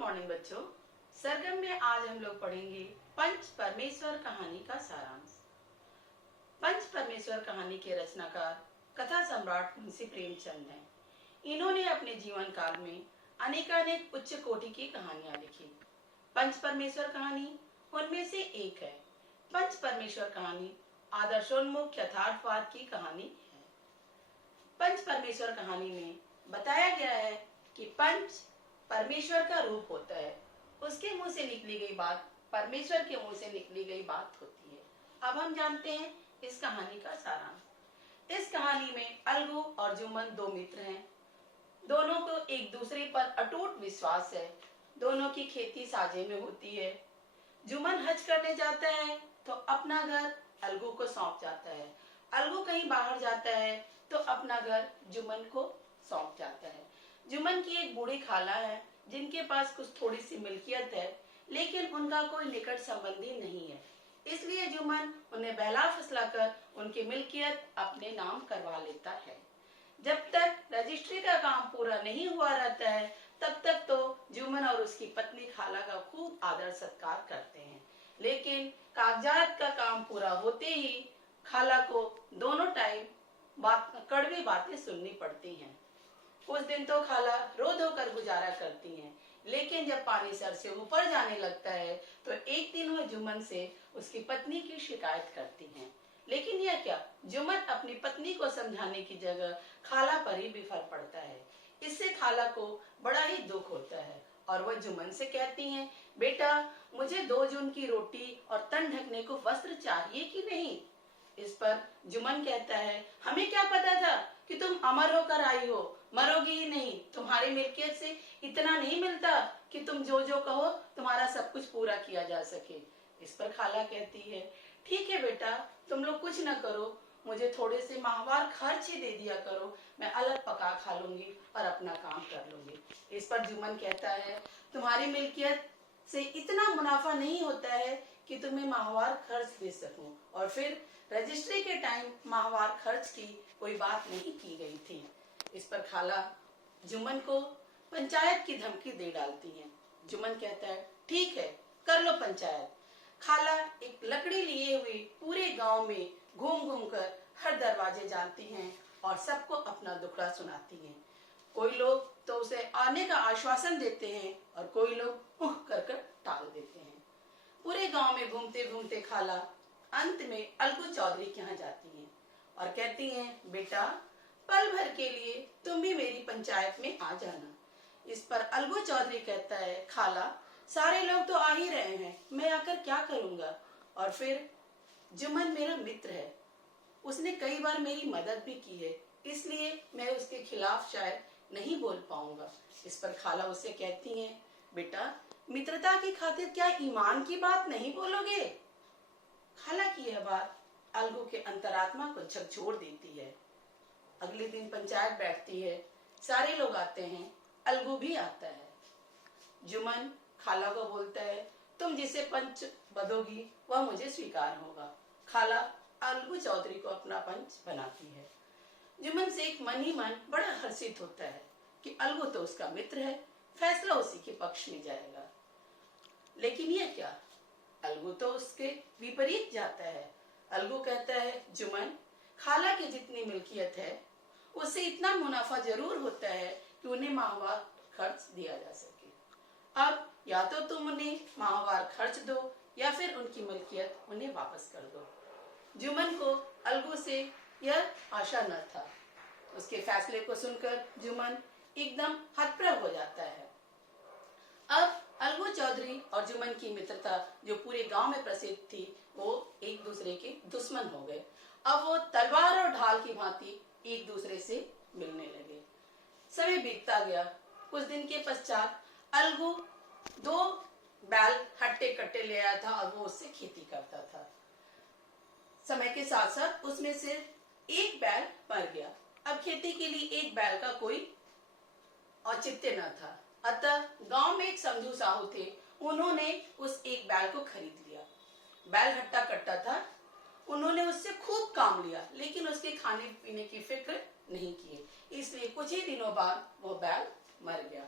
Morning बच्चों। सरगम में आज हम लोग पढ़ेंगे पंच परमेश्वर कहानी का सारांश। पंच परमेश्वर कहानी के रचनाकार कथा सम्राट मुंशी प्रेमचंद हैं। इन्होंने अपने जीवन काल में अनेकानेक उच्च कोटि की कहानियां लिखी। पंच परमेश्वर कहानी उनमें से एक है। पंच परमेश्वर कहानी आदर्शोन्मुख यथार्थवाद की कहानी है। पंच परमेश्वर कहानी में बताया गया है कि पंच परमेश्वर का रूप होता है। उसके मुंह से निकली गई बात परमेश्वर के मुंह से निकली गई बात होती है। अब हम जानते हैं इस कहानी का सारांश। इस कहानी में अलगू और जुम्मन दो मित्र हैं। दोनों को एक दूसरे पर अटूट विश्वास है। दोनों की खेती साझे में होती है। जुम्मन हज करने जाता है तो अपना घर अलगू को सौंप जाता है। अलगू कहीं बाहर जाता है तो अपना घर जुम्मन को सौंप जाता है। जुम्मन की एक बूढ़ी खाला है जिनके पास कुछ थोड़ी सी मिल्कियत है, लेकिन उनका कोई निकट संबंधी नहीं है। इसलिए जुम्मन उन्हें बहला फुसलाकर उनकी मिल्कियत अपने नाम करवा लेता है। जब तक रजिस्ट्री का काम पूरा नहीं हुआ रहता है तब तक तो जुम्मन और उसकी पत्नी खाला का खूब आदर सत्कार करते हैं, लेकिन कागजात का काम पूरा होते ही खाला को दोनों टाइम कड़वी बातें सुननी पड़ती हैं। कुछ दिन तो खाला रो धो कर गुजारा करती हैं, लेकिन जब पानी सर से ऊपर जाने लगता है तो एक दिन वह जुम्मन से उसकी पत्नी की शिकायत करती हैं। लेकिन यह क्या, जुम्मन अपनी पत्नी को समझाने की जगह खाला पर ही बिफर पड़ता है। इससे खाला को बड़ा ही दुख होता है और वह जुम्मन से कहती हैं, बेटा मुझे 2 जून की रोटी और तन ढकने को वस्त्र चाहिए कि नहीं। इस पर जुम्मन कहता है, हमें क्या पता था कि तुम अमर होकर आई हो, मरोगी ही नहीं। तुम्हारी मिल्कियत से इतना नहीं मिलता कि तुम जो जो कहो तुम्हारा सब कुछ पूरा किया जा सके। इस पर खाला कहती है, ठीक है बेटा, तुम लोग कुछ न करो, मुझे थोड़े से माहवार खर्च ही दे दिया करो, मैं अलग पका खा लूंगी और अपना काम कर लूंगी। इस पर जुम्मन कहता है, तुम्हारी मिल्कियत से इतना मुनाफा नहीं होता है कि तुम्हें माहवार खर्च दे सकूं, और फिर रजिस्ट्री के टाइम माहवार खर्च की कोई बात नहीं की गई थी। इस पर खाला जुम्मन को पंचायत की धमकी दे डालती है। जुम्मन कहता है, ठीक है, कर लो पंचायत। खाला एक लकड़ी लिए हुए पूरे गांव में घूम घूम कर हर दरवाजे जानती हैं और सबको अपना दुखड़ा सुनाती हैं। कोई लोग तो उसे आने का आश्वासन देते हैं और कोई लोग उह कर टाल देते हैं। पूरे गांव में घूमते घूमते खाला अंत में अलगू चौधरी के यहाँ जाती हैं और कहती हैं, बेटा पल भर के लिए तुम भी मेरी पंचायत में आ जाना। इस पर अलगू चौधरी कहता है, खाला सारे लोग तो आ ही रहे हैं, मैं आकर क्या करूंगा। और फिर जुम्मन मेरा मित्र है, उसने कई बार मेरी मदद भी की है, इसलिए मैं उसके खिलाफ शायद नहीं बोल पाऊंगा। इस पर खाला उससे कहती है, बेटा मित्रता की खातिर क्या ईमान की बात नहीं बोलोगे। खाला की यह बात अलगू के अंतरात्मा को झकझोर देती है। अगले दिन पंचायत बैठती है, सारे लोग आते हैं, अलगू भी आता है। जुम्मन खाला को बोलता है, तुम जिसे पंच बदोगी वह मुझे स्वीकार होगा। खाला अलगू चौधरी को अपना पंच बनाती है। जुम्मन से एक मन ही मन बड़ा हर्षित होता है कि अलगू तो उसका मित्र है, फैसला उसी के पक्ष में जाएगा। लेकिन यह क्या, अलगू तो उसके विपरीत जाता है। अलगू कहता है, जुम्मन खाला की जितनी मिल्कियत है उससे इतना मुनाफा जरूर होता है कि उन्हें माहवार खर्च दिया जा सके। अब या तो तुम उन्हें माहवार खर्च दो या फिर उनकी मिल्कियत उन्हें वापस कर दो। जुम्मन को अलगू से यह आशा न था। उसके फैसले को सुनकर जुम्मन एकदम हतप्रभ हो जाता है। अब अलगू चौधरी और जुम्मन की मित्रता जो पूरे गांव में प्रसिद्ध थी वो एक दूसरे के दुश्मन हो गए। अब वो तलवार और ढाल की भांति एक दूसरे से मिलने लगे। समय बीतता गया। कुछ दिन के पश्चात अलगू 2 बैल हट्टे कट्टे ले आया था और वो उससे खेती करता था। समय के साथ साथ उसमें से एक बैल मर गया। अब खेती के लिए एक बैल का कोई औचित्य न था, अतः गांव में एक समझू साहू थे, उन्होंने उस एक बैल को खरीद लिया। बैल हट्टा कट्टा था, उन्होंने उससे खूब काम लिया, लेकिन उसके खाने पीने की फिक्र नहीं की, इसलिए कुछ ही दिनों बाद वो बैल मर गया।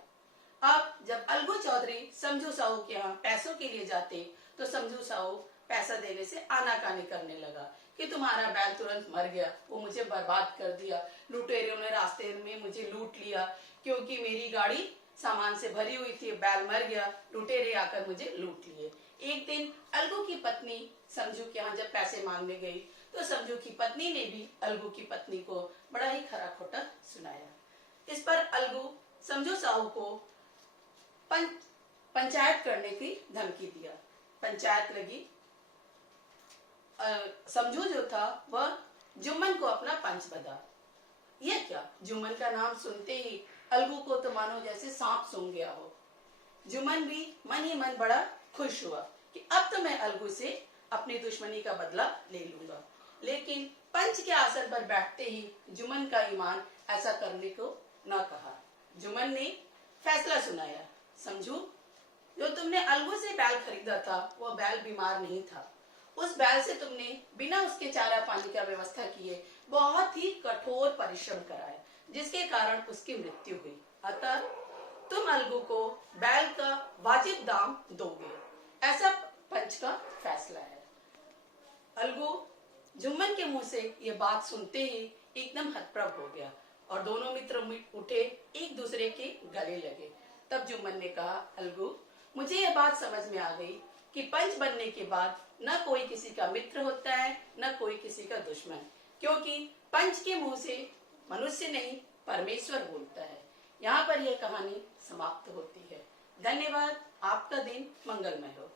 अब जब अलगू चौधरी समझू साहू के यहाँ पैसों के लिए जाते तो समझू साहू पैसा देने से आनाकानी करने लगा कि तुम्हारा बैल तुरंत मर गया, वो मुझे बर्बाद कर दिया, लुटेरों ने रास्ते में मुझे लूट लिया, क्योंकि मेरी गाड़ी सामान से भरी हुई थी, बैल मर गया, लुटेरे आकर मुझे लूट लिए। एक दिन अलगू की पत्नी समझू के यहाँ जब पैसे मांगने गई तो समझू की पत्नी ने भी अलगू की पत्नी को बड़ा ही खरा खोटा सुनाया। इस पर अलगू समझू साहू को पंचायत करने की धमकी दिया। पंचायत लगी। समझू जो था वह जुम्मन को अपना पंच बना। यह क्या, जुम्मन का नाम सुनते ही अलगू को तो मानो जैसे सांप सूंघ गया हो। जुम्मन भी मन ही मन बड़ा खुश हुआ कि अब तो मैं अलगू से अपनी दुश्मनी का बदला ले लूंगा। लेकिन पंच के आसन पर बैठते ही जुम्मन का ईमान ऐसा करने को न कहा। जुम्मन ने फैसला सुनाया, समझू, जो तुमने अलगू से बैल खरीदा था वह बैल बीमार नहीं था। उस बैल से तुमने बिना उसके चारा पानी का व्यवस्था किए बहुत ही कठोर परिश्रम कराया, जिसके कारण उसकी मृत्यु हुई। अतः तुम अलगू को बैल का वाजिब दाम दोगे, ऐसा पंच का फैसला है। अलगू जुम्मन के मुंह से ये बात सुनते ही एकदम हतप्रभ हो गया और दोनों मित्र उठे एक दूसरे के गले लगे। तब जुम्मन ने कहा, अलगू, मुझे यह बात समझ में आ गई कि पंच बनने के बाद न कोई किसी का मित्र होता है न कोई किसी का दुश्मन, क्योंकि पंच के मुंह से मनुष्य नहीं परमेश्वर बोलता है। यहाँ पर यह कहानी समाप्त होती है। धन्यवाद। आपका दिन मंगलमय हो।